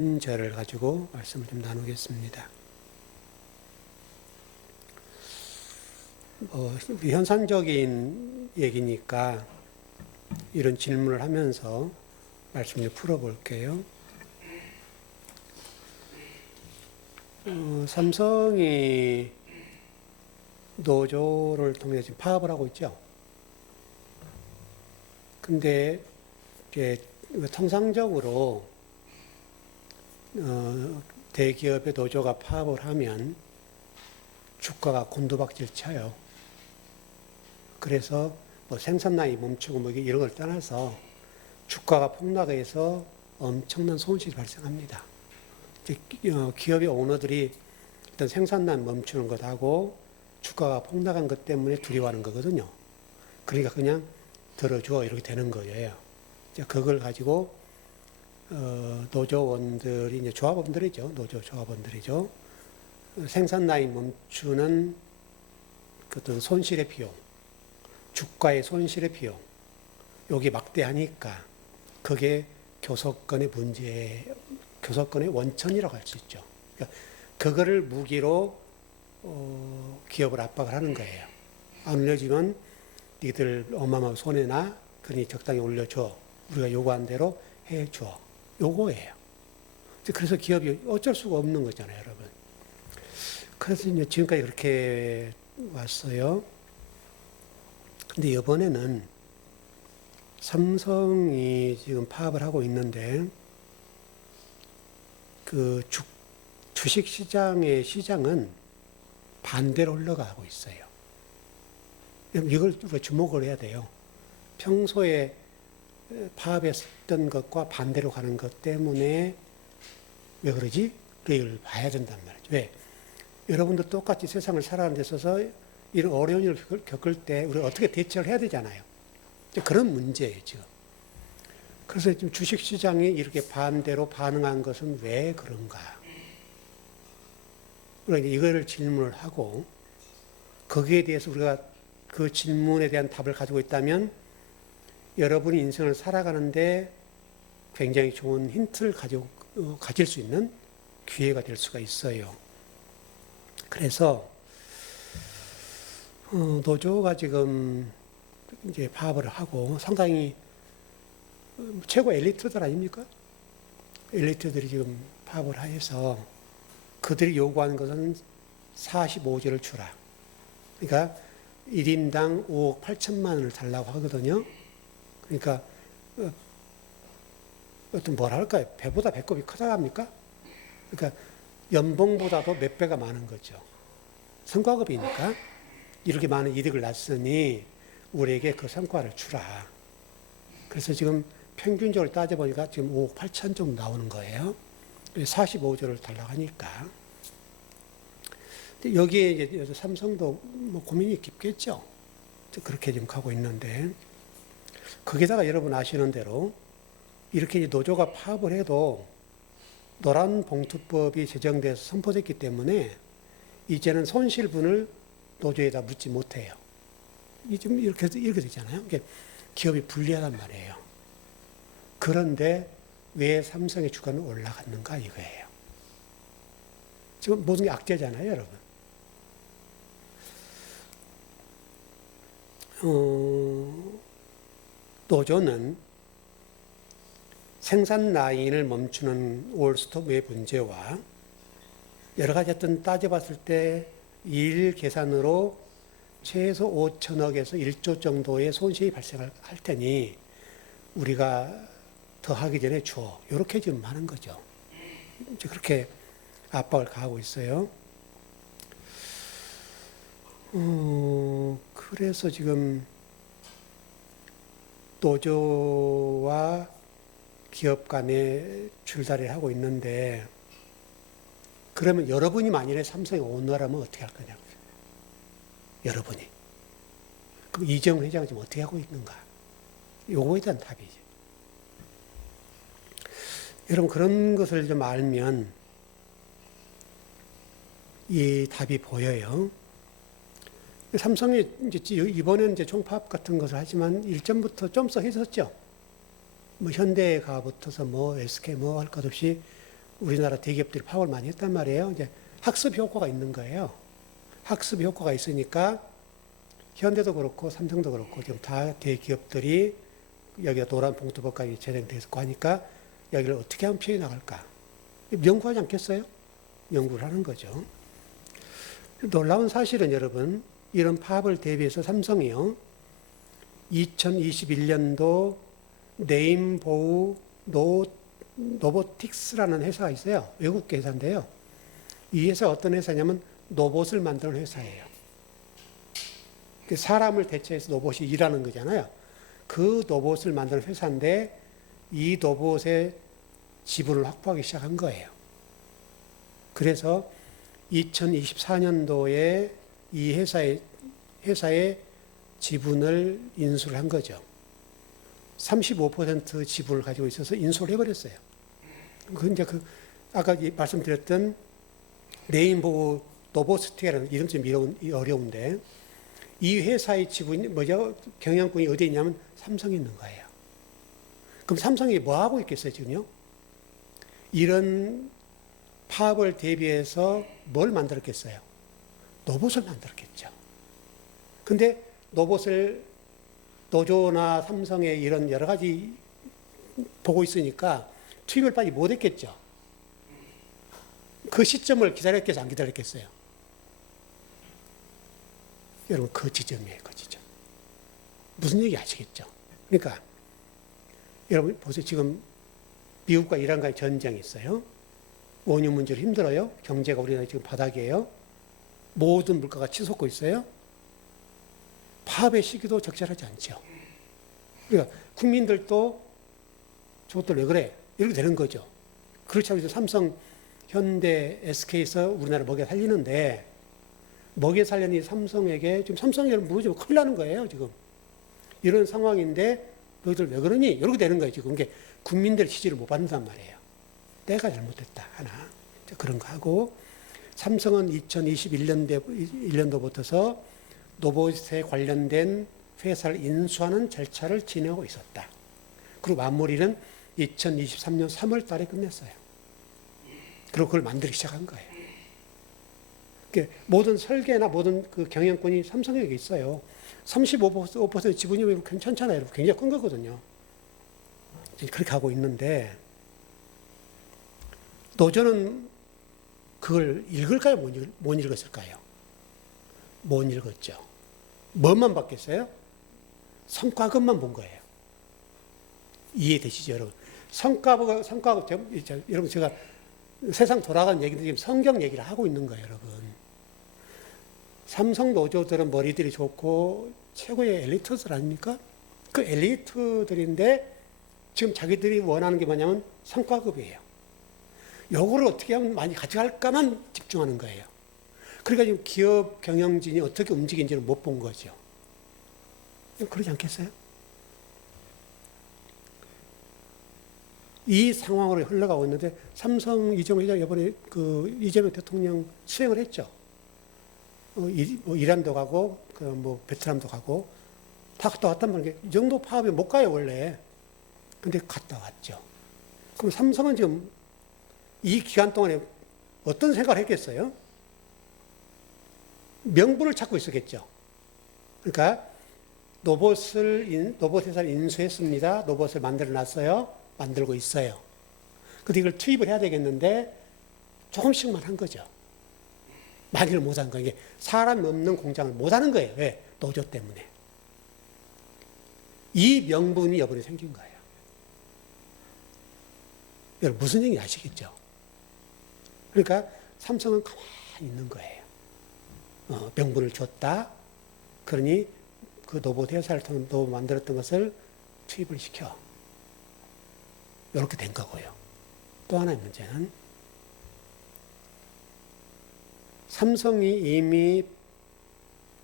절을 가지고 말씀을 좀 나누겠습니다. 현상적인 얘기니까 이런 질문을 하면서 말씀을 풀어볼게요. 삼성이 노조를 통해 지금 파업을 하고 있죠. 근데 이제 통상적으로 대기업의 노조가 파업을 하면 주가가 곤두박질 쳐요. 그래서 뭐 생산량이 멈추고 뭐 이런 걸 떠나서 주가가 폭락해서 엄청난 손실이 발생합니다. 기업의 오너들이 일단 생산량 멈추는 것하고 주가가 폭락한 것 때문에 두려워하는 거거든요. 그러니까 그냥 들어줘 이렇게 되는 거예요. 그걸 가지고 노조원들이 이제 조합원들이죠. 노조 조합원들이죠. 생산 라인 멈추는 어떤 손실의 비용, 주가의 손실의 비용, 여기 막대하니까 그게 교섭권의 문제, 교섭권의 원천이라고 할 수 있죠. 그러니까 그거를 무기로 기업을 압박을 하는 거예요. 안 올려주면 니들 어마어마한 손해나 그러니 적당히 올려줘. 우리가 요구한 대로 해줘. 요거예요. 그래서 기업이 어쩔 수가 없는 거잖아요, 여러분. 그래서 이제 지금까지 그렇게 왔어요. 근데 이번에는 삼성이 지금 파업을 하고 있는데 그 주식 시장의 시장은 반대로 흘러가고 있어요. 이걸 우리가 주목을 해야 돼요. 평소에 파업했던 것과 반대로 가는 것 때문에 왜 그러지? 그걸 봐야 된단 말이죠. 왜? 여러분도 똑같이 세상을 살아가는 데 있어서 이런 어려운 일을 겪을 때 우리가 어떻게 대처를 해야 되잖아요. 그런 문제예요, 지금. 그래서 지금 주식시장이 이렇게 반대로 반응한 것은 왜 그런가? 그러니까 이거를 질문을 하고 거기에 대해서 우리가 그 질문에 대한 답을 가지고 있다면 여러분이 인생을 살아가는데 굉장히 좋은 힌트를 가질 수 있는 기회가 될 수가 있어요. 그래서 노조가 지금 이제 파업을 하고 상당히 최고 엘리트들 아닙니까? 엘리트들이 지금 파업을 해서 그들이 요구하는 것은 45조를 주라. 그러니까 1인당 5억 8천만 원을 달라고 하거든요. 그러니까 어떤 뭐랄까요? 배보다 배꼽이 크다 합니까? 그러니까 연봉보다도 몇 배가 많은 거죠. 성과급이니까 이렇게 많은 이득을 났으니 우리에게 그 성과를 주라. 그래서 지금 평균적으로 따져보니까 지금 5억 8천 정도 나오는 거예요. 45조를 달라고 하니까. 여기에 이제 삼성도 뭐 고민이 깊겠죠. 그렇게 지금 가고 있는데 거기다가 여러분 아시는 대로 이렇게 노조가 파업을 해도 노란봉투법이 제정돼서 선포됐기 때문에 이제는 손실분을 노조에다 묻지 못해요. 좀 이렇게 되잖아요. 기업이 불리하단 말이에요. 그런데 왜 삼성의 주가는 올라갔는가 이거예요. 지금 모든 게 악재잖아요, 여러분. 노조는 생산 라인을 멈추는 올스톱의 문제와 여러 가지 어떤 따져봤을 때 일 계산으로 최소 5천억에서 1조 정도의 손실이 발생할 테니 우리가 더 하기 전에 줘. 이렇게 지금 하는 거죠. 이제 그렇게 압박을 가하고 있어요. 그래서 지금 노조와 기업 간에 줄다리를 하고 있는데 그러면 여러분이 만일에 삼성의 오너라면 어떻게 할 거냐고요. 여러분이. 그럼 이정훈 회장은 지금 어떻게 하고 있는가? 요거에 대한 답이죠. 여러분 그런 것을 좀 알면 이 답이 보여요. 삼성이 이제 이번에는 이제 총파업 같은 것을 하지만 일전부터 좀 써 했었죠. 뭐 현대가 붙어서 뭐 SK 뭐 할 것 없이 우리나라 대기업들이 파업을 많이 했단 말이에요. 이제 학습 효과가 있는 거예요. 학습 효과가 있으니까 현대도 그렇고 삼성도 그렇고 지금 다 대기업들이 여기가 노란 봉투법까지 제정돼서 하니까 여기를 어떻게 하면 피해 나갈까? 연구하지 않겠어요? 연구를 하는 거죠. 놀라운 사실은 여러분, 이런 파업을 대비해서 삼성이요, 2021년도 네임보우 노보틱스라는 회사가 있어요. 외국 회사인데요. 이 회사가 어떤 회사냐면 로봇을 만드는 회사예요. 사람을 대체해서 로봇이 일하는 거잖아요. 그 로봇을 만드는 회사인데 이 로봇의 지분을 확보하기 시작한 거예요. 그래서 2024년도에 이 회사의 지분을 인수를 한 거죠. 35% 지분을 가지고 있어서 인수를 해버렸어요. 이제 아까 말씀드렸던 레인보우 노보스틱이라는 이름 좀 어려운데 이 회사의 지분이 경영권이 어디에 있냐면 삼성에 있는 거예요. 그럼 삼성이 뭐 하고 있겠어요, 지금요? 이런 파업을 대비해서 뭘 만들었겠어요? 로봇을 만들었겠죠. 근데 로봇을 노조나 삼성의 이런 여러 가지 보고 있으니까 투입을 빨리 못 했겠죠. 그 시점을 기다렸겠어요, 안 기다렸겠어요? 여러분, 그 지점이에요, 그 지점. 무슨 얘기 아시겠죠? 그러니까, 여러분, 보세요. 지금 미국과 이란과의 전쟁이 있어요. 원유 문제로 힘들어요. 경제가 우리나라 지금 바닥이에요. 모든 물가가 치솟고 있어요. 파업의 시기도 적절하지 않죠. 그러니까 국민들도 저것들 왜 그래? 이렇게 되는 거죠. 그렇지 않아도 삼성, 현대, SK에서 우리나라 먹여 살리는데 먹여 살려니 삼성에게 지금 삼성이 무너지면 큰일 나는 거예요. 지금 이런 상황인데 너희들 왜 그러니? 이렇게 되는 거예요. 지금 이게 국민들 지지를 못 받는단 말이에요. 내가 잘못했다 하나 그런 거 하고 삼성은 2021년도부터서 로봇에 관련된 회사를 인수하는 절차를 진행하고 있었다. 그리고 마무리는 2023년 3월 달에 끝냈어요. 그리고 그걸 만들기 시작한 거예요. 모든 설계나 모든 그 경영권이 삼성에게 있어요. 35% 지분이면 괜찮잖아요. 굉장히 큰 거거든요. 그렇게 하고 있는데 노조는 그걸 읽을까요? 못 읽었을까요? 못 읽었죠. 뭐만 봤겠어요? 성과급만 본 거예요. 이해되시죠, 여러분? 성과급, 여러분, 제가 세상 돌아가는 얘기도 지금 성경 얘기를 하고 있는 거예요, 여러분. 삼성 노조들은 머리들이 좋고 최고의 엘리트들 아닙니까? 그 엘리트들인데 지금 자기들이 원하는 게 뭐냐면 성과급이에요. 요거를 어떻게 하면 많이 가져갈까만 집중하는 거예요. 그러니까 지금 기업 경영진이 어떻게 움직이는지를 못 본 거죠. 그러지 않겠어요? 이 상황으로 흘러가고 있는데 삼성 이재용 회장 이번에 그 이재명 대통령 수행을 했죠. 이란도 가고 베트남도 가고 다 갔다 왔단 말이에요. 이 정도 파업에 못 가요 원래. 근데 갔다 왔죠. 그럼 삼성은 지금 이 기간 동안에 어떤 생각을 했겠어요? 명분을 찾고 있었겠죠. 그러니까 로봇 회사를 인수했습니다. 로봇을 만들어 놨어요. 만들고 있어요. 근데 이걸 투입을 해야 되겠는데 조금씩만 한 거죠. 많이를 못 한 거예요. 이게 사람이 없는 공장을 못 하는 거예요. 왜? 노조 때문에. 이 명분이 이번에 생긴 거예요. 여러분 무슨 얘기인지 아시겠죠? 그러니까 삼성은 가만히 있는 거예요. 명분을 줬다. 그러니 그 로봇 회사를 통해 로봇 만들었던 것을 투입을 시켜. 이렇게 된 거고요. 또 하나의 문제는 삼성이 이미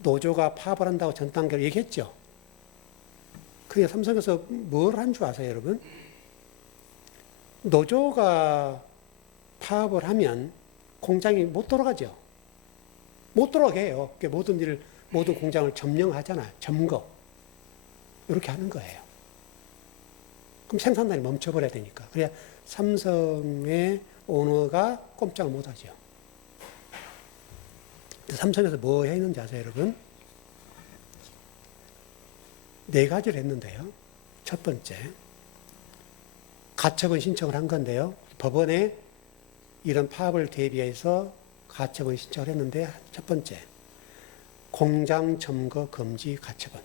노조가 파업을 한다고 전 단계로 얘기했죠. 그게 삼성에서 뭘 한 줄 아세요, 여러분? 노조가 파업을 하면 공장이 못 돌아가죠. 못 돌아가게 해요. 모든 공장을 점령하잖아요. 점거. 이렇게 하는 거예요. 그럼 생산량이 멈춰버려야 되니까. 그래야 삼성의 오너가 꼼짝을 못하죠. 삼성에서 뭐 했는지 아세요, 여러분? 네 가지를 했는데요. 첫 번째, 가처분 신청을 한 건데요. 법원에 이런 파업을 대비해서 가처분 신청을 했는데, 첫 번째, 공장 점거 금지 가처분.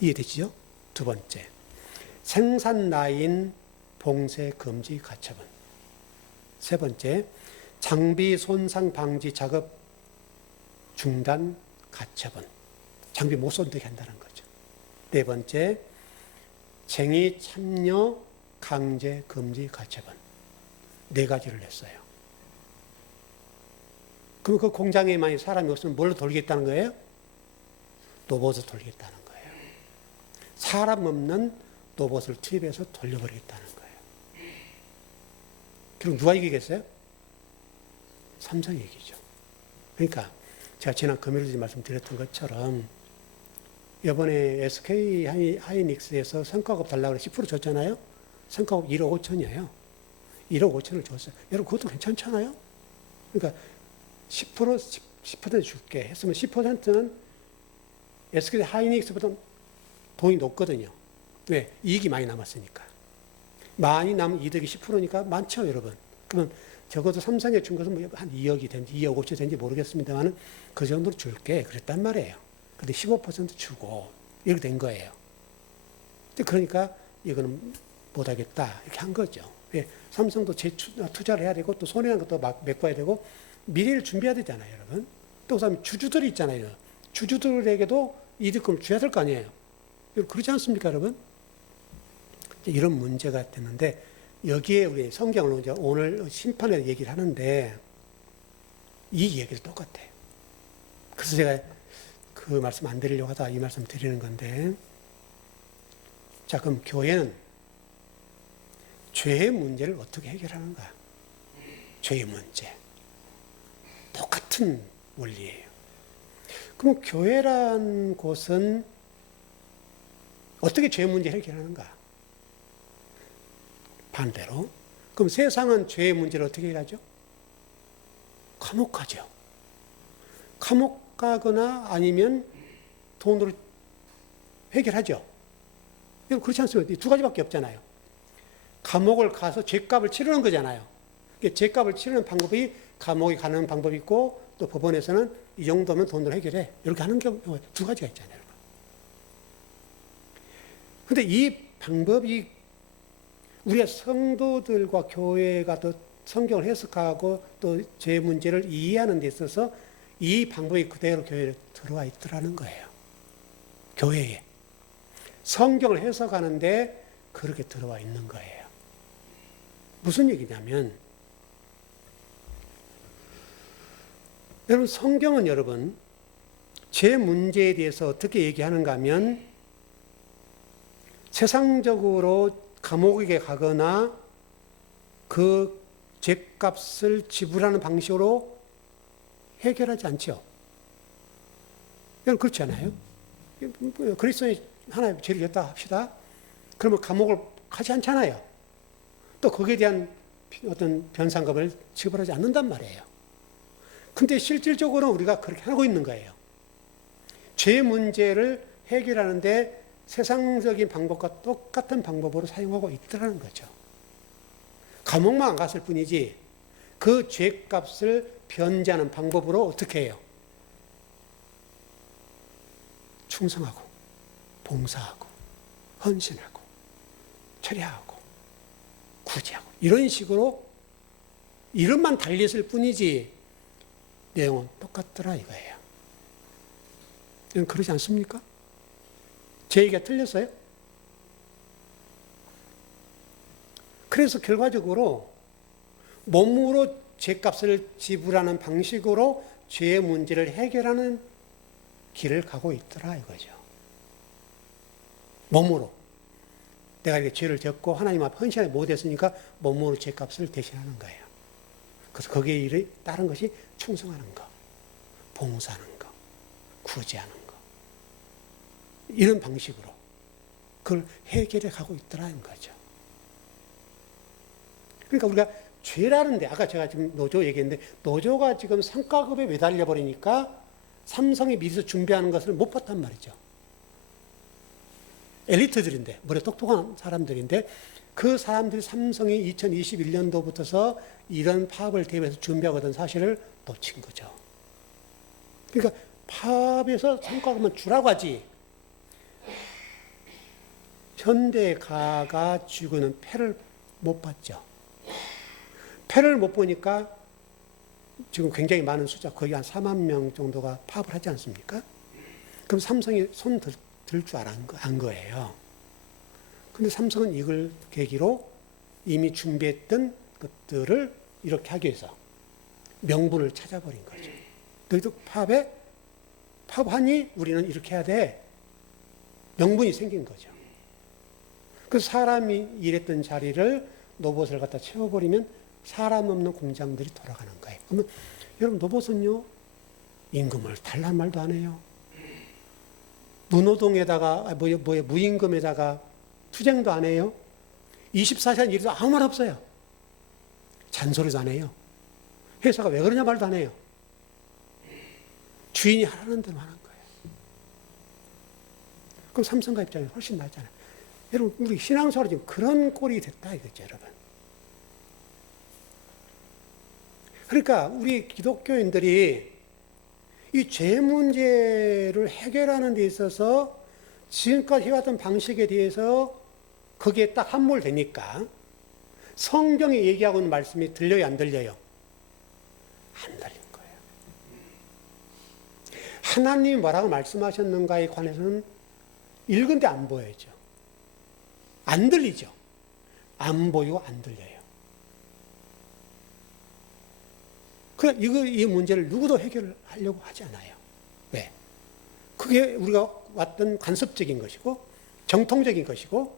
이해되시죠? 두 번째, 생산 라인 봉쇄 금지 가처분. 세 번째, 장비 손상 방지 작업 중단 가처분. 장비 못 손대게 한다는 거죠. 네 번째, 쟁의 참여 강제 금지 가처분. 네 가지를 냈어요. 그럼 그 공장에 만약 사람이 없으면 뭘로 돌리겠다는 거예요? 로봇을 돌리겠다는 거예요. 사람 없는 로봇을 투입해서 돌려버리겠다는 거예요. 그럼 누가 이기겠어요? 삼성이 이기죠. 그러니까 제가 지난 금요일에 말씀드렸던 것처럼 이번에 SK 하이닉스에서 성과급 달라고 10% 줬잖아요. 성과급 1억 5천이에요. 1억 5천을 줬어요. 여러분 그것도 괜찮잖아요. 그러니까 10% 줄게 했으면 10%는 SK 하이닉스보다 돈이 높거든요. 왜? 이익이 많이 남았으니까. 많이 남은 이득이 10%니까 많죠, 여러분. 그러면 적어도 삼성에 준 것은 뭐 한 2억이 된지 2억 5천이 된지 모르겠습니다만 그 정도로 줄게 그랬단 말이에요. 근데 15% 주고 이렇게 된 거예요. 그러니까 이거는 못하겠다 이렇게 한 거죠. 예, 삼성도 투자를 해야 되고 또 손해난 것도 메꿔야 되고 미래를 준비해야 되잖아요, 여러분. 또 그다음에 주주들이 있잖아요. 주주들에게도 이득금을 줘야 될 거 아니에요. 그렇지 않습니까, 여러분? 이런 문제가 됐는데 여기에 우리 성경을 이제 오늘 심판에 얘기를 하는데 이 얘기도 똑같아요. 그래서 제가 그 말씀 안 드리려고 하다가 이 말씀 드리는 건데, 자, 그럼 교회는 죄의 문제를 어떻게 해결하는가? 죄의 문제. 똑같은 원리예요. 그럼 교회란 곳은 어떻게 죄의 문제를 해결하는가? 반대로. 그럼 세상은 죄의 문제를 어떻게 해결하죠? 감옥 가죠. 감옥 가거나 아니면 돈으로 해결하죠. 그렇지 않습니까? 이 두 가지밖에 없잖아요. 감옥을 가서 죄값을 치르는 거잖아요. 죄값을 치르는 방법이 감옥에 가는 방법이 있고 또 법원에서는 이 정도면 돈으로 해결해. 이렇게 하는 경우 두 가지가 있잖아요. 그런데 이 방법이 우리가 성도들과 교회가 또 성경을 해석하고 또 죄 문제를 이해하는 데 있어서 이 방법이 그대로 교회에 들어와 있더라는 거예요. 교회에. 성경을 해석하는데 그렇게 들어와 있는 거예요. 무슨 얘기냐면, 여러분, 성경은 여러분, 죄 문제에 대해서 어떻게 얘기하는가 하면, 세상적으로 감옥에 가거나 그 죄값을 지불하는 방식으로 해결하지 않죠. 여러분, 그렇지 않아요? 그리스도인이 하나님 죄를 졌다 합시다. 그러면 감옥을 가지 않잖아요. 또 거기에 대한 어떤 변상금을 지불하지 않는단 말이에요. 근데 실질적으로 우리가 그렇게 하고 있는 거예요. 죄 문제를 해결하는데 세상적인 방법과 똑같은 방법으로 사용하고 있더라는 거죠. 감옥만 안 갔을 뿐이지 그 죄값을 변제하는 방법으로 어떻게 해요? 충성하고 봉사하고 헌신하고 처리하고 구제하고 이런 식으로 이름만 달렸을 뿐이지 내용은 똑같더라 이거예요. 그러지 않습니까? 제 얘기가 틀렸어요? 그래서 결과적으로 몸으로 죄값을 지불하는 방식으로 죄의 문제를 해결하는 길을 가고 있더라 이거죠. 몸으로. 내가 이렇게 죄를 졌고 하나님 앞에 헌신을 못했으니까 몸으로 죄값을 대신하는 거예요. 그래서 거기에 일을 따른 것이 충성하는 거, 봉사하는 거, 구제하는 거. 이런 방식으로 그걸 해결해 가고 있더라는 거죠. 그러니까 우리가 죄라는데, 아까 제가 지금 노조 얘기했는데, 노조가 지금 성과급에 매달려 버리니까 삼성이 미리서 준비하는 것을 못 봤단 말이죠. 엘리트들인데, 머리 똑똑한 사람들인데, 그 사람들이 삼성이 2021년도부터서 이런 파업을 대비해서 준비하거든 사실을 놓친 거죠. 그러니까 파업에서 성과급만 주라고 하지, 현대가가 쥐고 있는 패를 못 봤죠. 패를 못 보니까 지금 굉장히 많은 숫자, 거의 한 4만 명 정도가 파업을 하지 않습니까? 그럼 삼성이 손 들 줄 안 거예요. 근데 삼성은 이걸 계기로 이미 준비했던 것들을 이렇게 하기 위해서 명분을 찾아버린 거죠. 너희도 파업하니 우리는 이렇게 해야 돼. 명분이 생긴 거죠. 그 사람이 일했던 자리를 로봇을 갖다 채워버리면 사람 없는 공장들이 돌아가는 거예요. 그러면 여러분, 로봇은요, 임금을 달란 말도 안 해요. 무노동에다가, 무임금에다가 투쟁도 안 해요. 24시간 일도 아무 말 없어요. 잔소리도 안 해요. 회사가 왜 그러냐 말도 안 해요. 주인이 하라는 대로 하는 거예요. 그럼 삼성가 입장에 훨씬 낫잖아요. 여러분, 우리 신앙생활이 지금 그런 꼴이 됐다 이거죠, 여러분. 그러니까 우리 기독교인들이 이 죄 문제를 해결하는 데 있어서 지금까지 해왔던 방식에 대해서 거기에 딱 함몰되니까 성경이 얘기하고 있는 말씀이 들려요, 안 들려요? 안 들리는 거예요. 하나님이 뭐라고 말씀하셨는가에 관해서는 읽은데 안 보여죠. 안 들리죠. 안 보이고 안 들려요. 그래, 이 문제를 누구도 해결하려고 하지 않아요. 왜? 그게 우리가 왔던 관습적인 것이고, 정통적인 것이고,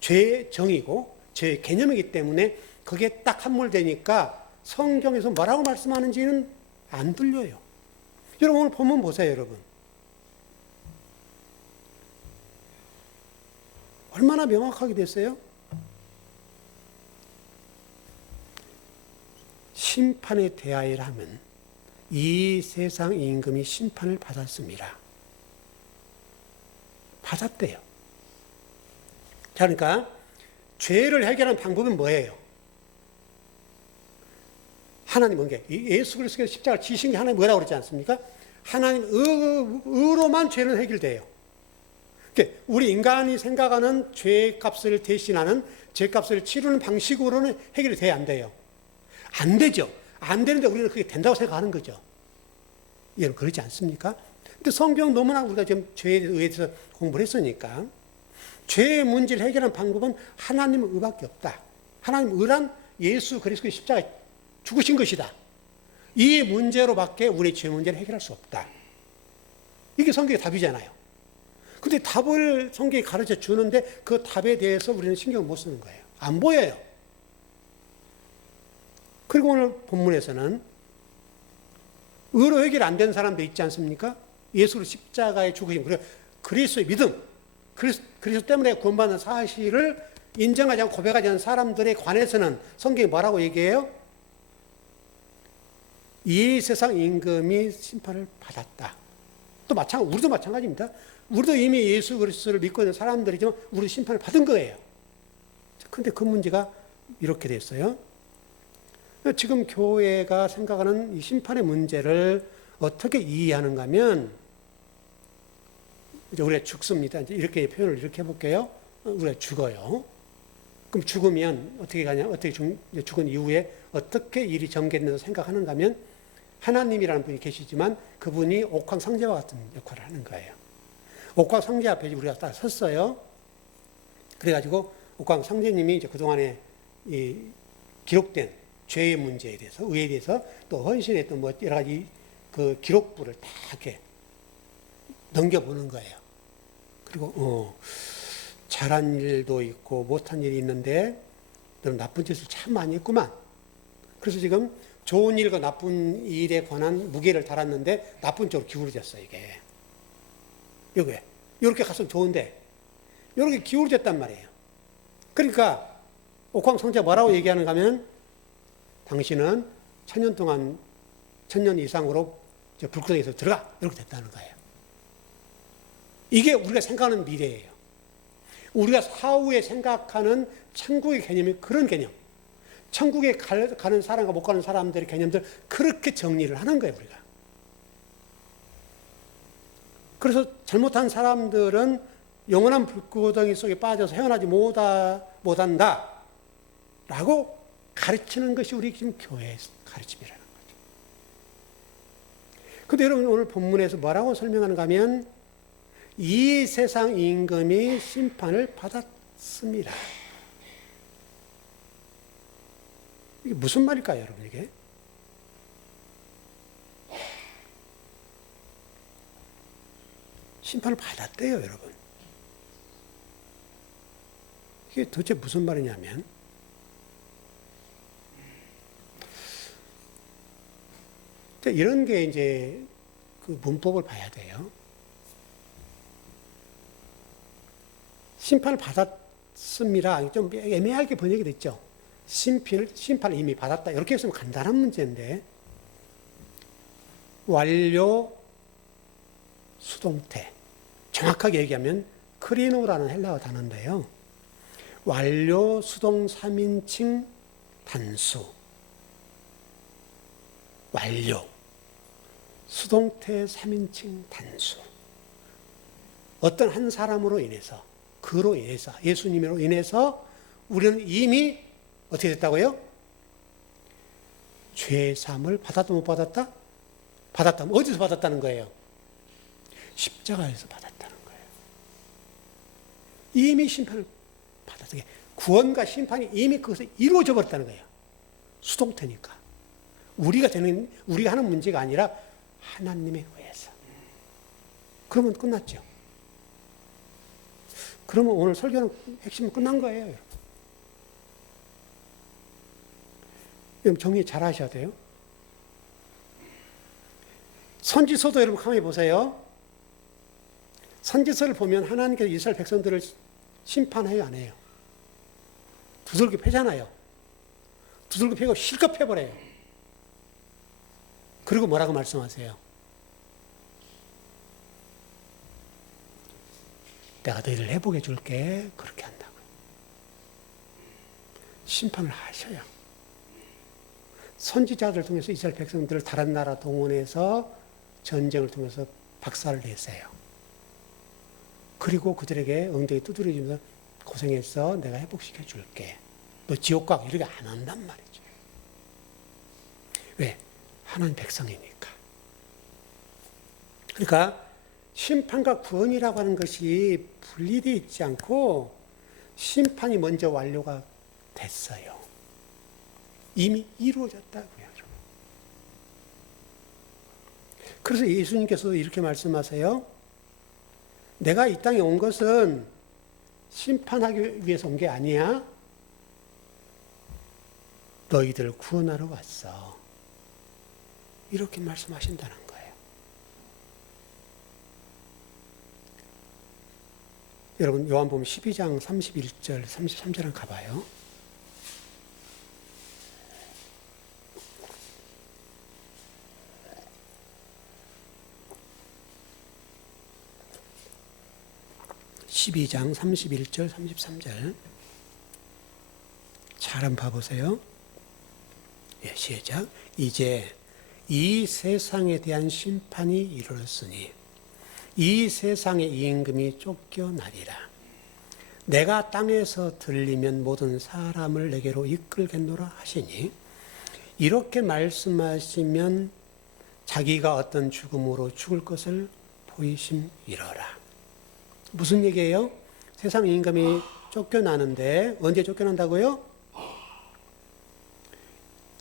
죄의 정의고, 죄의 개념이기 때문에 그게 딱 함몰되니까 성경에서 뭐라고 말씀하는지는 안 들려요. 여러분, 오늘 본문 보세요, 여러분. 얼마나 명확하게 됐어요? 심판에 대하여 하면 이 세상 임금이 심판을 받았습니다. 받았대요. 자, 그러니까 죄를 해결하는 방법은 뭐예요? 하나님은 예수 그리스도께서 십자가를 지신 게 하나님 뭐라고 그러지 않습니까? 하나님 의로만 죄는 해결돼요. 그러니까 우리 인간이 생각하는 죄값을 대신하는 죄값을 치르는 방식으로는 해결이 돼야 안 돼요. 안 되죠. 안 되는데 우리는 그게 된다고 생각하는 거죠. 여러분, 그러지 않습니까? 근데 성경 너무나 우리가 지금 죄에 의해서 공부를 했으니까 죄의 문제를 해결하는 방법은 하나님 의밖에 없다. 하나님 의란 예수 그리스도의 십자가에 죽으신 것이다. 이 문제로밖에 우리의 죄 문제를 해결할 수 없다. 이게 성경의 답이잖아요. 근데 답을 성경이 가르쳐 주는데 그 답에 대해서 우리는 신경을 못 쓰는 거예요. 안 보여요. 그리고 오늘 본문에서는 의로 해결 안 된 사람도 있지 않습니까? 예수를 십자가에 죽으신 그리스도의 믿음, 그리스도 때문에 구원받는 사실을 인정하지 않고 고백하지 않는 사람들에 관해서는 성경이 뭐라고 얘기해요? 이 세상 임금이 심판을 받았다. 또 우리도 마찬가지입니다. 우리도 이미 예수 그리스도를 믿고 있는 사람들이지만 우리도 심판을 받은 거예요. 그런데 그 문제가 이렇게 됐어요. 지금 교회가 생각하는 이 심판의 문제를 어떻게 이해하는가 하면, 이제 우리가 죽습니다. 이제 이렇게 표현을 이렇게 해볼게요. 우리가 죽어요. 그럼 죽으면 어떻게 가냐? 죽은 이후에 어떻게 일이 전개되면서 생각하는가 하면, 하나님이라는 분이 계시지만 그분이 옥황상제와 같은 역할을 하는 거예요. 옥황상제 앞에 우리가 딱 섰어요. 그래가지고 옥황상제님이 이제 그동안에 이 기록된 죄의 문제에 대해서, 의에 대해서, 또 헌신했던 뭐 여러 가지 그 기록부를 다 이렇게 넘겨보는 거예요. 그리고, 잘한 일도 있고 못한 일이 있는데 너는 나쁜 짓을 참 많이 했구만. 그래서 지금 좋은 일과 나쁜 일에 관한 무게를 달았는데 나쁜 쪽으로 기울어졌어, 이게. 이렇게 갔으면 좋은데 이렇게 기울어졌단 말이에요. 그러니까 옥황상제가 뭐라고 얘기하는가 하면, 당신은 1000년 동안 1000년 이상으로 불구덩이에서 들어가 이렇게 됐다는 거예요. 이게 우리가 생각하는 미래예요. 우리가 사후에 생각하는 천국의 개념이 그런 개념. 천국에 가는 사람과 못 가는 사람들의 개념들 그렇게 정리를 하는 거예요, 우리가. 그래서 잘못한 사람들은 영원한 불구덩이 속에 빠져서 헤어나지 못한다 라고 가르치는 것이 우리 지금 교회의 가르침이라는 거죠. 근데 여러분 오늘 본문에서 뭐라고 설명하는가 하면 이 세상 임금이 심판을 받았습니다. 이게 무슨 말일까요, 여러분 이게? 심판을 받았대요, 여러분. 이게 도대체 무슨 말이냐면 이런 게 이제 그 문법을 봐야 돼요. 심판을 받았습니다. 좀 애매하게 번역이 됐죠. 심판을 이미 받았다. 이렇게 했으면 간단한 문제인데 완료 수동태. 정확하게 얘기하면 크리노라는 헬라어 단어인데요. 완료 수동 3인칭 단수. 완료. 수동태 3인칭 단수. 어떤 한 사람으로 인해서, 그로 인해서, 예수님으로 인해서 우리는 이미 어떻게 됐다고요? 죄사함을 받았다 못 받았다? 받았다. 어디서 받았다는 거예요? 십자가에서 받았다는 거예요. 이미 심판을 받았다. 구원과 심판이 이미 그것을 이루어져 버렸다는 거예요. 수동태니까. 우리가 하는 문제가 아니라 하나님에 의해서. 그러면 끝났죠. 그러면 오늘 설교는 핵심은 끝난 거예요. 여러분 정리 잘 하셔야 돼요. 선지서도 여러분 가만히 보세요. 선지서를 보면 하나님께서 이스라엘 백성들을 심판해요, 안 해요? 두들겨 패잖아요. 두들겨 패고 실컷 패버려요. 그리고 뭐라고 말씀하세요? 내가 너희를 회복해 줄게. 그렇게 한다고요. 심판을 하셔요. 선지자들 통해서 이스라엘 백성들을 다른 나라 동원해서 전쟁을 통해서 박살을 냈어요. 그리고 그들에게 엉덩이 두드려주면서 고생했어. 내가 회복시켜 줄게. 너 지옥 가. 이렇게 안 한단 말이죠. 왜? 하나님 백성이니까. 그러니까 심판과 구원이라고 하는 것이 분리되어 있지 않고 심판이 먼저 완료가 됐어요. 이미 이루어졌다고요. 그래서 예수님께서도 이렇게 말씀하세요. 내가 이 땅에 온 것은 심판하기 위해서 온 게 아니야. 너희들 구원하러 왔어. 이렇게 말씀하신다는 거예요. 여러분 요한복음 12장 31절 33절을 가봐요. (12장) 31절 33절 잘 한번 봐보세요. 예, 시작. 이제 이 세상에 대한 심판이 이르렀으니 이 세상의 임금이 쫓겨나리라. 내가 땅에서 들리면 모든 사람을 내게로 이끌겠노라 하시니 이렇게 말씀하시면 자기가 어떤 죽음으로 죽을 것을 보이심이러라. 무슨 얘기예요? 세상 임금이 쫓겨나는데 언제 쫓겨난다고요?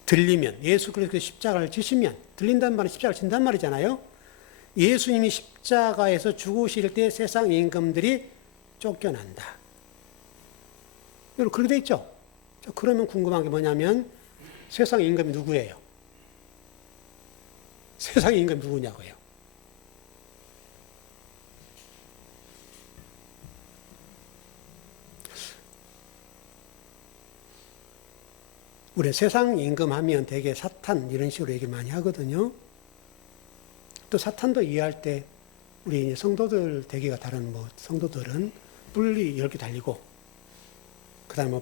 들리면 예수 그리스도 십자가를 지시면 들린다는 말은 십자가를 진단 말이잖아요. 예수님이 십자가에서 죽으실 때 세상 임금들이 쫓겨난다. 여러분 그렇게 돼 있죠? 그러면 궁금한 게 뭐냐면 세상 임금이 누구예요? 세상 임금이 누구냐고요? 우리 세상 임금하면 대개 사탄 이런 식으로 얘기를 많이 하거든요. 또 사탄도 이해할 때 우리 성도들 대개가 다른 성도들은 뿔이 10개 달리고 그다음에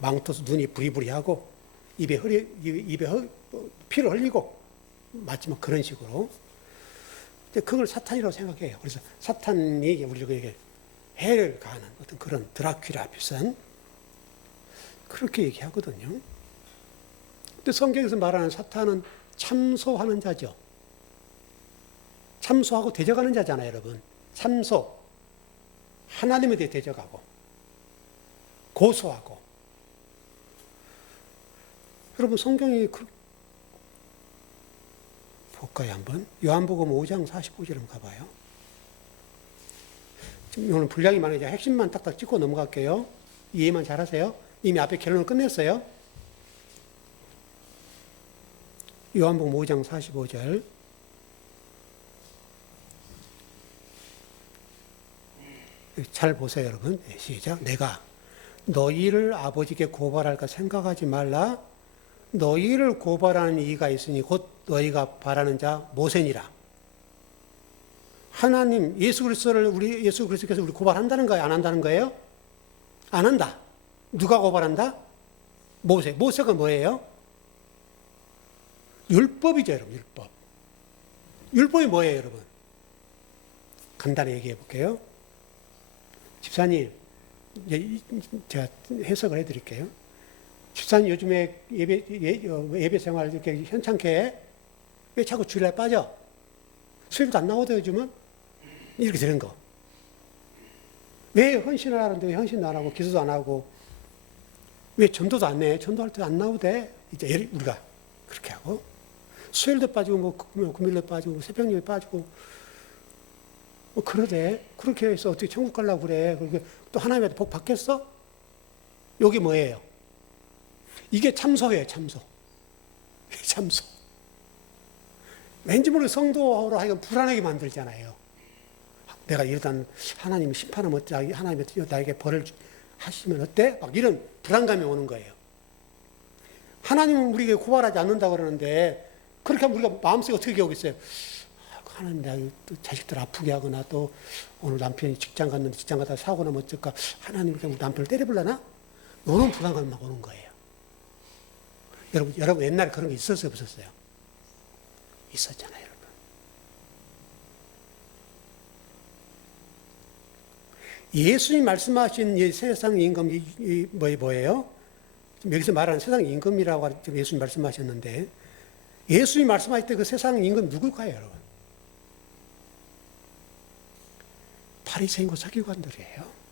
망토스 눈이 부리부리하고 입에 피를 흘리고 마치 그런 식으로. 그걸 사탄이라고 생각해요. 그래서 사탄이 우리에게 해를 가하는 어떤 그런 드라큘라 비슷한 그렇게 얘기하거든요. 근데 성경에서 말하는 사탄은 참소하는 자죠. 참소하고 대적하는 자잖아요, 여러분. 참소. 하나님에 대해 대적하고 고소하고. 여러분 성경이 볼까요, 한번? 요한복음 5장 45절 한번 가봐요. 지금 오늘 분량이 많으니까 핵심만 딱딱 찍고 넘어갈게요. 이해만 잘하세요. 이미 앞에 결론을 끝냈어요. 요한복음 5장 45절. 잘 보세요, 여러분. 시작. 내가 너희를 아버지께 고발할까 생각하지 말라. 너희를 고발하는 이가 있으니 곧 너희가 바라는 자 모세니라. 하나님 예수 그리스도께서 우리 고발한다는 거예요? 안 한다는 거예요? 안 한다. 누가 고발한다? 모세. 모세가 뭐예요? 율법이죠, 여러분. 율법. 율법이 뭐예요, 여러분? 간단히 얘기해 볼게요. 집사님, 제가 해석을 해드릴게요. 집사님 요즘에 예배 생활 이렇게 현찮게 해? 왜 자꾸 주일날 빠져? 수요일도 안 나오대 요즘은? 이렇게 되는 거. 왜 헌신을 하는데 왜 헌신도 안 하고 기도도 안 하고 왜 전도도 안 해? 전도할 때 안 나오대? 이제 우리가 그렇게 하고 수요일도 빠지고 금요일도 빠지고 새벽녘에 빠지고 그러대. 그렇게 해서 어떻게 천국 가려고 그래? 그리고 또 하나님한테 복 받겠어? 여기 뭐예요? 이게 참소예요, 참소. 참소. 왠지 모르게 성도로 하여금 불안하게 만들잖아요. 내가 이러다 하나님이 심판하면 어때? 하나님이 나에게 벌을 하시면 어때? 막 이런 불안감이 오는 거예요. 하나님은 우리에게 고발하지 않는다고 그러는데 그렇게 하면 우리가 마음속에 어떻게 겨우겠어요? 하나님 내가 또 자식들 아프게 하거나 또 오늘 남편이 직장 갔는데 직장 가다 사고 나면 어쩔까? 하나님 그냥 남편을 때려볼라나? 이런 불안감이 막 오는 거예요. 여러분 옛날에 그런 게 있었어요, 없었어요? 있었잖아요, 여러분. 예수님 말씀하신 이 세상 임금이 뭐예요? 여기서 말하는 세상 임금이라고 예수님 말씀하셨는데 예수님 말씀하실 때 그 세상 임금 누굴까요, 여러분? 바리새인과 서기관들이에요.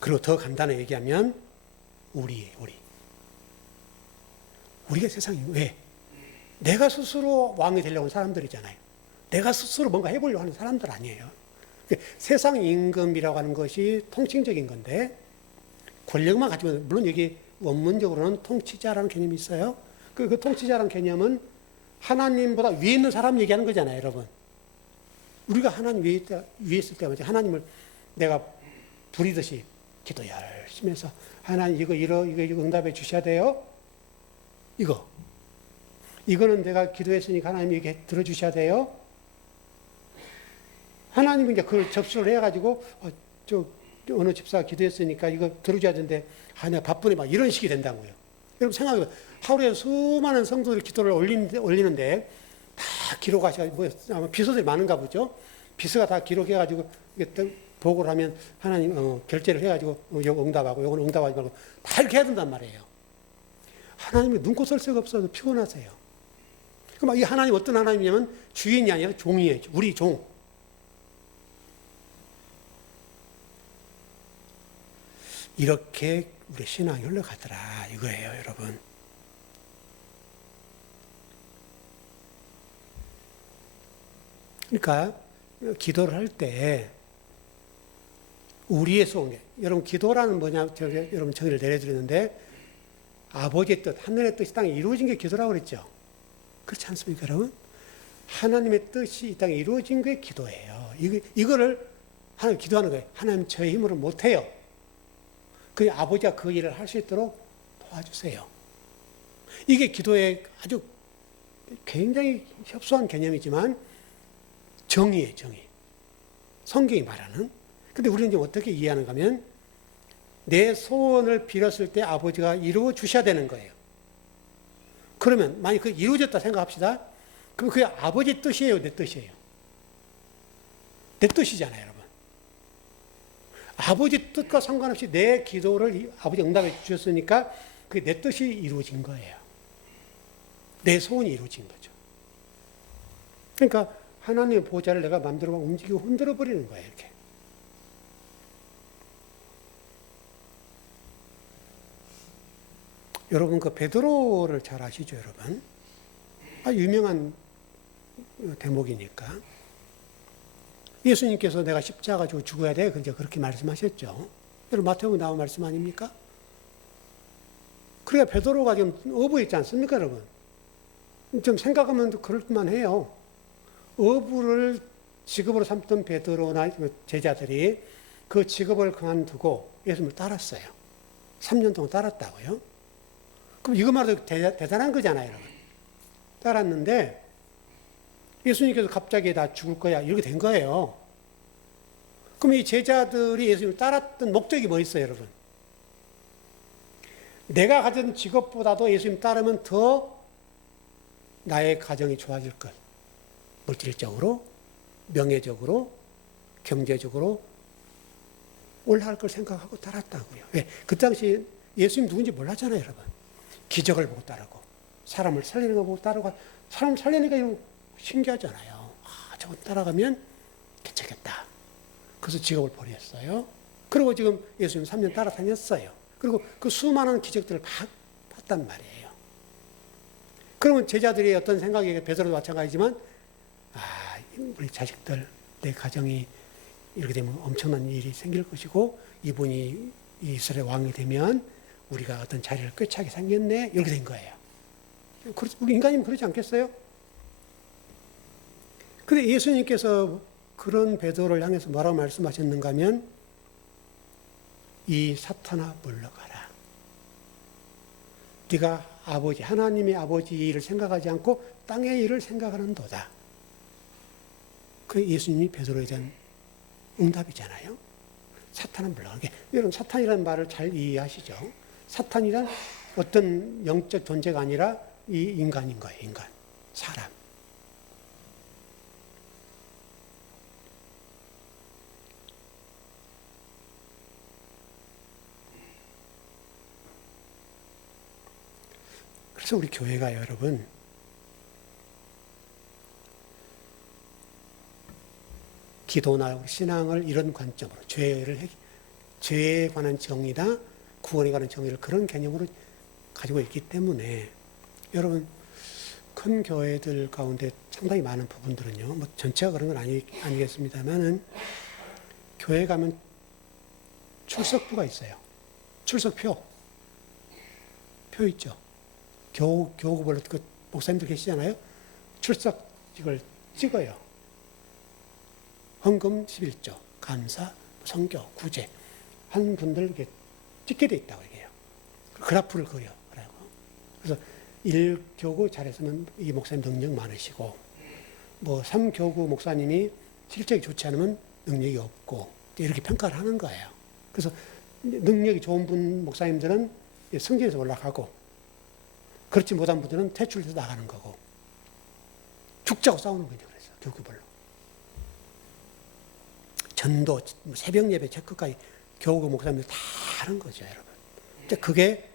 그리고 더 간단히 얘기하면 우리가 세상이 왜? 내가 스스로 왕이 되려고 하는 사람들이잖아요. 내가 스스로 뭔가 해보려고 하는 사람들 아니에요. 세상 임금이라고 하는 것이 통칭적인 건데 권력만 가지면 물론 여기 원문적으로는 통치자라는 개념이 있어요. 그 통치자라는 개념은 하나님보다 위에 있는 사람 얘기하는 거잖아요, 여러분. 우리가 하나님 위에 있을 때 하나님을 내가 부리듯이 기도 열심히 해서 하나님 이거 응답해 주셔야 돼요. 이거는 내가 기도했으니까 하나님 이게 들어주셔야 돼요. 하나님은 이제 그걸 접수를 해가지고 어느 집사가 기도했으니까 이거 들어줘야 되는데 내가 바쁘네 막 이런 식이 된다고요. 여러분 생각해봐요. 하루에 수많은 성도들 기도를 올리는데 다 기록하셔가지고 아마 비서들이 많은가 보죠. 비서가 다 기록해가지고 보고를 하면 하나님 결제를 해가지고 요거 응답하고 요거는 응답하지 말고 다 이렇게 해야 된단 말이에요. 하나님이 눈코 쓸 새가 없어서 피곤하세요. 그럼 이 하나님 어떤 하나님이냐면 주인이 아니라 종이에요. 우리 종. 이렇게 우리 신앙이 흘러가더라 이거예요, 여러분. 그러니까 기도를 할 때 우리의 소원, 여러분 기도라는 뭐냐, 여러분 정의를 내려드렸는데 아버지의 뜻, 하늘의 뜻이 땅에 이루어진 게 기도라고 그랬죠. 그렇지 않습니까, 여러분? 하나님의 뜻이 이 땅에 이루어진 게 기도예요. 이거를 하나님 기도하는 거예요. 하나님 저의 힘으로 못해요. 그 아버지가 그 일을 할 수 있도록 도와주세요. 이게 기도의 아주 굉장히 협소한 개념이지만 정의예요, 정의. 성경이 말하는. 근데 우리는 지금 어떻게 이해하는가 하면 내 소원을 빌었을 때 아버지가 이루어 주셔야 되는 거예요. 그러면 만약 그 이루어졌다 생각합시다. 그럼 그게 아버지 뜻이에요, 내 뜻이에요? 내 뜻이잖아요, 여러분. 아버지 뜻과 상관없이 내 기도를 아버지 응답해 주셨으니까 그게 내 뜻이 이루어진 거예요. 내 소원이 이루어진 거죠. 그러니까 하나님의 보좌를 내가 마음대로 막 움직이고 흔들어 버리는 거예요, 이렇게. 여러분 그 베드로를 잘 아시죠, 여러분? 유명한 대목이니까. 예수님께서 내가 십자가 지고 죽어야 돼, 그렇게 말씀하셨죠. 여러분 마태복음 나온 말씀 아닙니까? 그러니까 베드로가 지금 어부에 있지 않습니까, 여러분? 좀 생각하면 그럴만 해요. 어부를 직업으로 삼던 베드로나 제자들이 그 직업을 그만두고 예수님을 따랐어요. 3년 동안 따랐다고요. 그럼 이것만 해도 대단한 거잖아요, 여러분. 따랐는데 예수님께서 갑자기 나 죽을 거야 이렇게 된 거예요. 그럼 이 제자들이 예수님을 따랐던 목적이 뭐 있어요, 여러분? 내가 가진 직업보다도 예수님 따르면 더 나의 가정이 좋아질 것. 물질적으로, 명예적으로, 경제적으로 올라갈 걸 생각하고 따랐다고요. 왜? 그 당시 예수님 누군지 몰랐잖아요, 여러분. 기적을 보고 따르고 사람을 살리는 거 보고 따르고 사람 살리니까 이거 신기하잖아요. 저거 따라가면 괜찮겠다. 그래서 직업을 버렸어요. 그리고 지금 예수님 3년 따라다녔어요. 그리고 그 수많은 기적들을 봤단 말이에요. 그러면 제자들이 어떤 생각이 베드로도 마찬가지지만 우리 자식들, 내 가정이 이렇게 되면 엄청난 일이 생길 것이고 이분이 이스라엘 왕이 되면 우리가 어떤 자리를 꿰차게 생겼네 이렇게 된 거예요. 우리 인간이면 그렇지 않겠어요? 근데 예수님께서 그런 베드로를 향해서 뭐라고 말씀하셨는가 하면 이 사탄아 물러가라. 네가 아버지 하나님의 아버지 일을 생각하지 않고 땅의 일을 생각하는 도다. 그 예수님이 베드로에 대한 응답이잖아요. 사탄아 물러가라. 여러분 사탄이라는 말을 잘 이해하시죠? 사탄이란 어떤 영적 존재가 아니라 이 인간인 거예요. 인간, 사람. 그래서 우리 교회가 여러분 기도나 신앙을 이런 관점으로 죄에 관한 정의다, 구원에 관한 정의를 그런 개념으로 가지고 있기 때문에 여러분 큰 교회들 가운데 상당히 많은 부분들은요, 뭐 전체가 그런 건 아니겠습니다만은 교회 가면 출석부가 있어요. 출석표 있죠. 교구별로 그 목사님들 계시잖아요. 출석 이걸 찍어요. 헌금 11조, 감사, 선교, 구제 한 분들 이렇게 찍게 돼 있다고 얘기해요. 그래프를 그려. 그래서 1교구 잘했으면 이 목사님 능력 많으시고 뭐 3교구 목사님이 실적이 좋지 않으면 능력이 없고 이렇게 평가를 하는 거예요. 그래서 능력이 좋은 분 목사님들은 성진에서 올라가고 그렇지 못한 분들은 퇴출해서 나가는 거고 죽자고 싸우는 거죠. 그래서 교구별로 전도, 새벽 예배 체크까지 교구 목사님들 다 하는 거죠, 여러분. 그게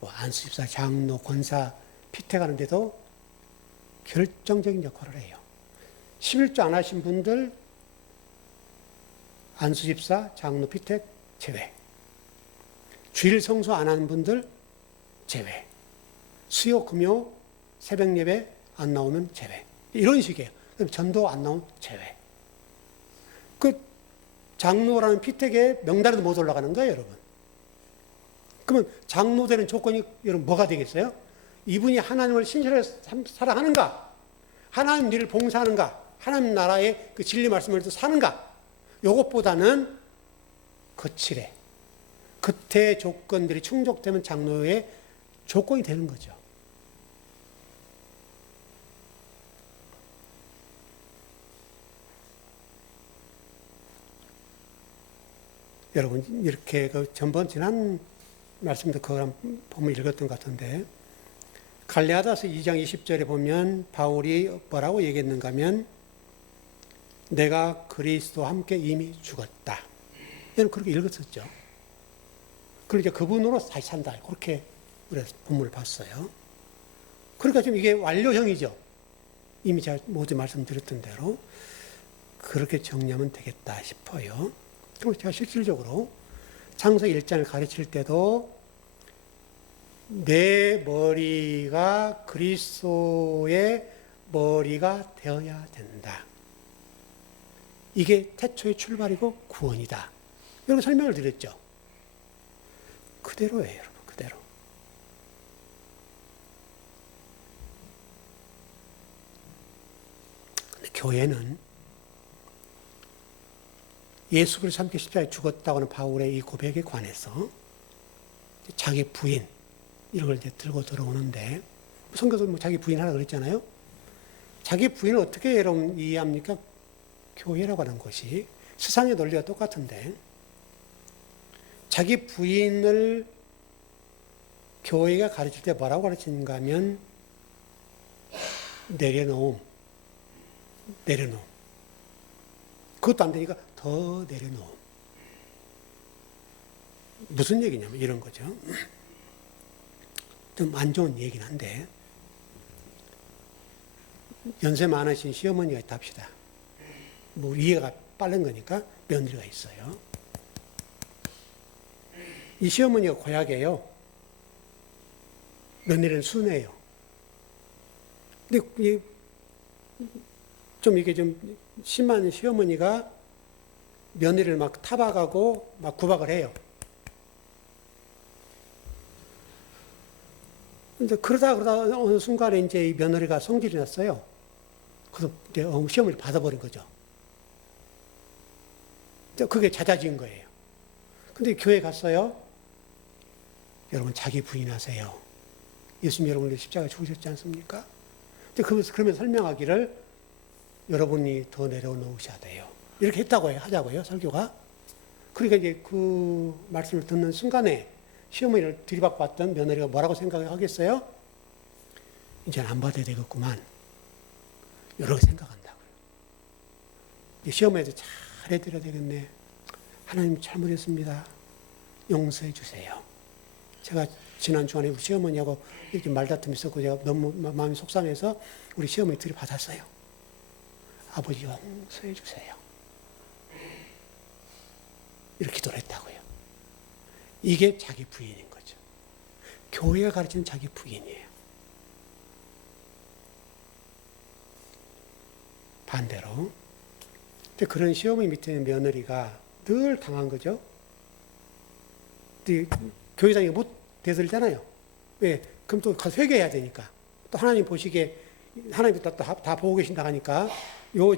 뭐 안수집사, 장로, 권사, 피택하는데도 결정적인 역할을 해요. 11조 안 하신 분들 안수집사, 장로, 피택 제외. 주일 성수 안 하는 분들 제외. 수요, 금요, 새벽 예배 안 나오면 제외. 이런 식이에요. 전도 안 나오면 제외. 그 장로라는 피택에 명단에도 못 올라가는 거예요, 여러분. 그러면 장로 되는 조건이 여러분 뭐가 되겠어요? 이분이 하나님을 신실하게 사랑하는가? 하나님 일을 봉사하는가? 하나님 나라의 그 진리 말씀을 사는가? 요것보다는 거칠해. 그때 조건들이 충족되면 장로의 조건이 되는 거죠. 여러분, 이렇게 지난 말씀도 그걸 보면 읽었던 것 같은데, 갈라디아서 2장 20절에 보면 바울이 뭐라고 얘기했는가 하면, 내가 그리스도와 함께 이미 죽었다. 여러분, 그렇게 읽었었죠. 그러니까 그분으로 다시 산다. 그렇게 우리가 본문을 봤어요. 그러니까 지금 이게 완료형이죠. 이미 제가 모두 말씀드렸던 대로 그렇게 정리하면 되겠다 싶어요. 그리고 제가 실질적으로 창세 1장을 가르칠 때도 내 머리가 그리스도의 머리가 되어야 된다. 이게 태초의 출발이고 구원이다. 이렇게 설명을 드렸죠. 그대로예요, 여러분. 그대로. 근데 교회는 예수 그리스도 함께 십자가에 죽었다고 하는 바울의 이 고백에 관해서 자기 부인 이런 걸 이제 들고 들어오는데, 성경에서 자기 부인 하라 그랬잖아요. 자기 부인을 어떻게 여러분 이해합니까? 교회라고 하는 것이 세상의 논리가 똑같은데, 자기 부인을 교회가 가르칠 때 뭐라고 가르치는가 하면 내려놓음. 그것도 안 되니까 더 내려놓음. 무슨 얘기냐면 이런 거죠. 좀 안 좋은 얘기긴 한데, 연세 많으신 시어머니가 있다 합시다. 뭐 이해가 빠른 거니까 며느리가 있어요. 이 시어머니가 고약해요. 며느리는 순해요. 근데 좀 이게 좀 심한 시어머니가 며느리를 막 타박하고 막 구박을 해요. 근데 그러다 어느 순간에 이제 이 며느리가 성질이 났어요. 그래서 이제 시어머니를 받아버린 거죠. 그게 잦아진 거예요. 근데 교회 갔어요. 여러분, 자기 부인하세요. 예수님 여러분들 십자가에 죽으셨지 않습니까? 그러면 설명하기를 여러분이 더 내려놓으셔야 돼요. 이렇게 했다고 하자고요, 설교가. 그러니까 이제 그 말씀을 듣는 순간에 시어머니를 들이받고 왔던 며느리가 뭐라고 생각하겠어요? 이제는 안 받아야 되겠구만. 여러 생각한다고요. 시어머니도 잘해드려야 되겠네. 하나님 잘못했습니다. 용서해 주세요. 제가 지난 주간에 우리 시어머니하고 이렇게 말다툼이 있었고 제가 너무 마음이 속상해서 우리 시어머니 들이받았어요. 아버지 용서해 주세요. 이렇게 기도를 했다고요. 이게 자기 부인인 거죠. 교회가 가르치는 자기 부인이에요. 반대로 그런 시어머니 밑에 있는 며느리가 늘 당한 거죠. 교회장이 못 대들잖아요. 왜? 그럼 또 가서 회개해야 되니까. 또 하나님 보시기에 하나님이 다 보고 계신다 하니까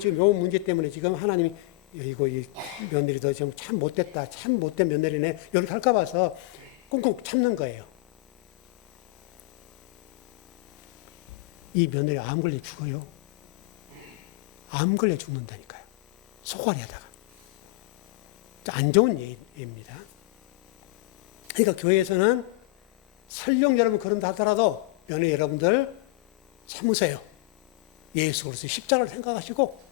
지금 요 문제 때문에 지금 하나님이 이거 이 며느리도 지금 참 못됐다. 참 못된 며느리네. 이렇게 할까 봐서 꽁꽁 참는 거예요. 이 며느리 암 걸려 죽어요. 암 걸려 죽는다니까요. 소갈이 하다가. 안 좋은 예입니다. 그러니까 교회에서는 설령 여러분 그런다 하더라도 며느리 여러분들 참으세요. 예수 그리스도 십자가를 생각하시고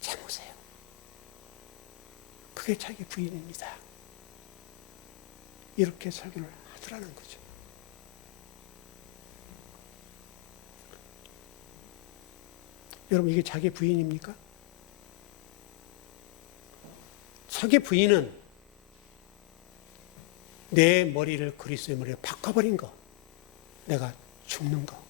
참으세요. 그게 자기 부인입니다. 이렇게 설교를 하더라는 거죠. 여러분 이게 자기 부인입니까? 자기 부인은 내 머리를 그리스도의 머리로 바꿔버린 거, 내가 죽는 거.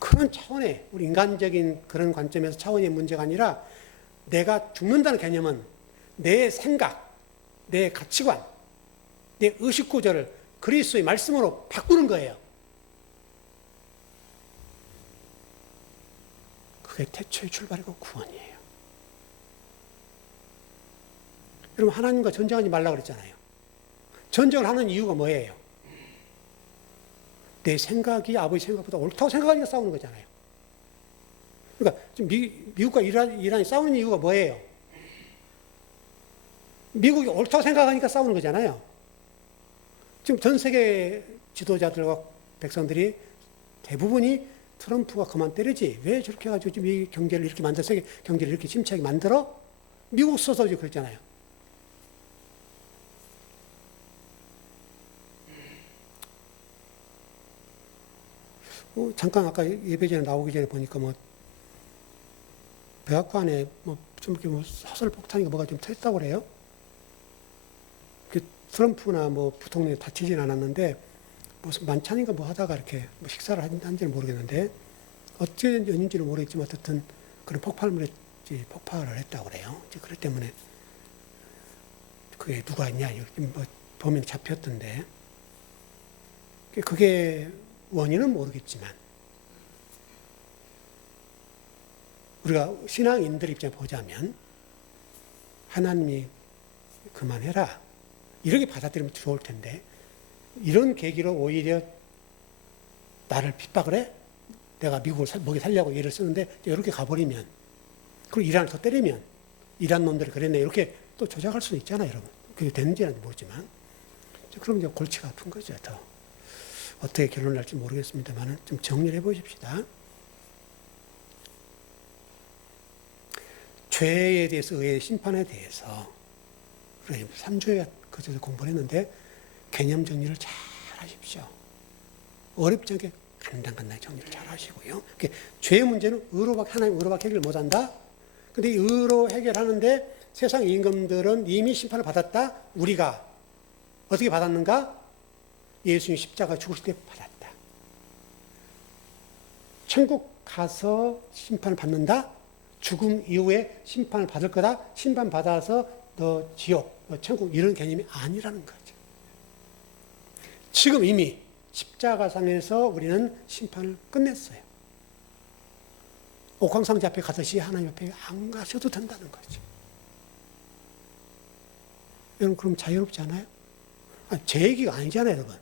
그런 차원의 우리 인간적인 그런 관점에서 차원의 문제가 아니라 내가 죽는다는 개념은 내 생각, 내 가치관, 내 의식구조를 그리스도의 말씀으로 바꾸는 거예요. 그게 태초의 출발이고 구원이에요. 여러분 하나님과 전쟁하지 말라 그랬잖아요. 전쟁을 하는 이유가 뭐예요? 내 생각이 아버지 생각보다 옳다고 생각하니까 싸우는 거잖아요. 그러니까 지금 미국과 이란이 싸우는 이유가 뭐예요? 미국이 옳다고 생각하니까 싸우는 거잖아요. 지금 전 세계 지도자들과 백성들이 대부분이 트럼프가 그만 때리지. 왜 저렇게 해가지고 지금 이 경제를 이렇게 만들어, 세계 경제를 이렇게 침체하게 만들어? 미국 스스로 그랬잖아요. 잠깐 아까 예배 전에 나오기 전에 보니까 백악관에 좀 이렇게 사설 폭탄인가 뭐가 좀 터졌다고 그래요. 트럼프나 부통령이 다치진 않았는데 무슨 만찬인가 하다가 이렇게 식사를 한지는 모르겠는데 어떻게 연인지는 모르겠지만 어쨌든 그런 폭발물이 폭발을 했다고 그래요. 그렇기 때문에 그게 누가 했냐 보면 잡혔던데 그게 원인은 모르겠지만 우리가 신앙인들 입장에 보자면 하나님이 그만해라 이렇게 받아들이면 좋을 텐데 이런 계기로 오히려 나를 핍박을 해? 내가 미국을 먹이 살려고 일을 쓰는데 이렇게 가버리면 그리고 이란을 더 때리면 이란 놈들이 그랬네 이렇게 또 조작할 수도 있잖아요 여러분. 그게 되는지는 모르지만 그럼 이제 골치가 아픈 거죠. 더 어떻게 결론을 날지 모르겠습니다만 좀 정리를 해보십시다. 죄에 대해서 의의 심판에 대해서 3주에 그저서 공부를 했는데 개념 정리를 잘 하십시오. 어렵지 않게 간단하게 정리를 잘 하시고요. 죄의 문제는 하나님 의로밖에 해결 못한다. 근데 이 의로 해결하는데 세상 임금들은 이미 심판을 받았다. 우리가 어떻게 받았는가? 예수님 십자가 죽으실 때 받았다. 천국 가서 심판을 받는다. 죽음 이후에 심판을 받을 거다. 심판 받아서 너 지옥, 너 천국 이런 개념이 아니라는 거죠. 지금 이미 십자가상에서 우리는 심판을 끝냈어요. 옥황상제 앞에 가듯이 하나님 앞에 안 가셔도 된다는 거죠. 여러분 그럼 자유롭지 않아요? 제 얘기가 아니잖아요, 여러분.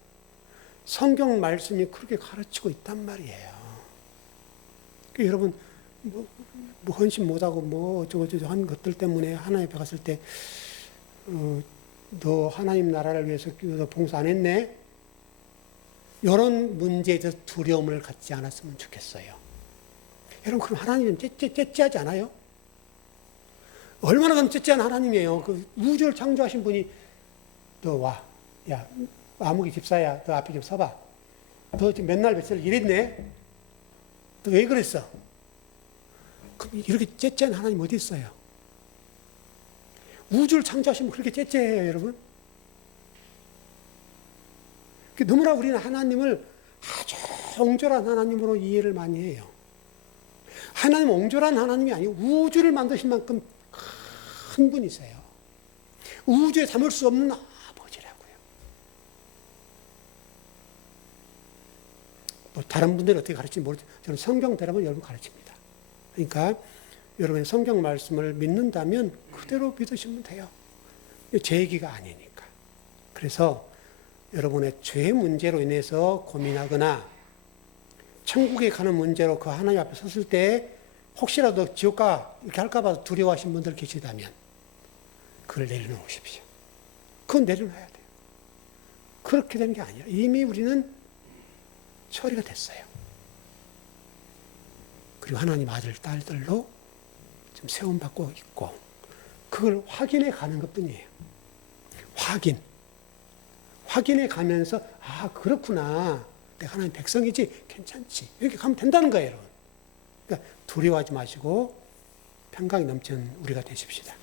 성경 말씀이 그렇게 가르치고 있단 말이에요. 여러분 헌신 못하고 저거 한 것들 때문에 하나님 앞에 갔을 때 너 하나님 나라를 위해서 너 봉사 안 했네? 이런 문제에 대해서 두려움을 갖지 않았으면 좋겠어요. 여러분 그럼 하나님은 째째하지 않아요? 얼마나 그럼 째째한 하나님이에요. 그 우주를 창조하신 분이 너 와, 야 아무개 집사야, 너 앞에 좀 서봐. 너 지금 맨날 며칠 일했네? 너 왜 그랬어? 그럼 이렇게 째째한 하나님 어디 있어요? 우주를 창조하시면 그렇게 째째해요, 여러분? 너무나 우리는 하나님을 아주 옹졸한 하나님으로 이해를 많이 해요. 하나님은 옹졸한 하나님이 아니고 우주를 만드신 만큼 큰 분이세요. 우주에 담을 수 없는 아버지라고요. 다른 분들은 어떻게 가르치는지 모르지만 저는 성경대로만 여러분 가르칩니다. 그러니까 여러분이 성경 말씀을 믿는다면 그대로 믿으시면 돼요. 제 얘기가 아니니까. 그래서 여러분의 죄 문제로 인해서 고민하거나 천국에 가는 문제로 그 하나님 앞에 섰을 때 혹시라도 지옥 가 이렇게 할까봐 두려워하신 분들 계시다면 그걸 내려놓으십시오. 그건 내려놔야 돼요. 그렇게 되는 게 아니라 이미 우리는 처리가 됐어요. 그리고 하나님 아들, 딸들로 지금 세움받고 있고 그걸 확인해 가는 것뿐이에요. 확인해 가면서 그렇구나. 내가 하나님 백성이지 괜찮지. 이렇게 가면 된다는 거예요, 여러분. 그러니까 두려워하지 마시고 평강이 넘치는 우리가 되십시다.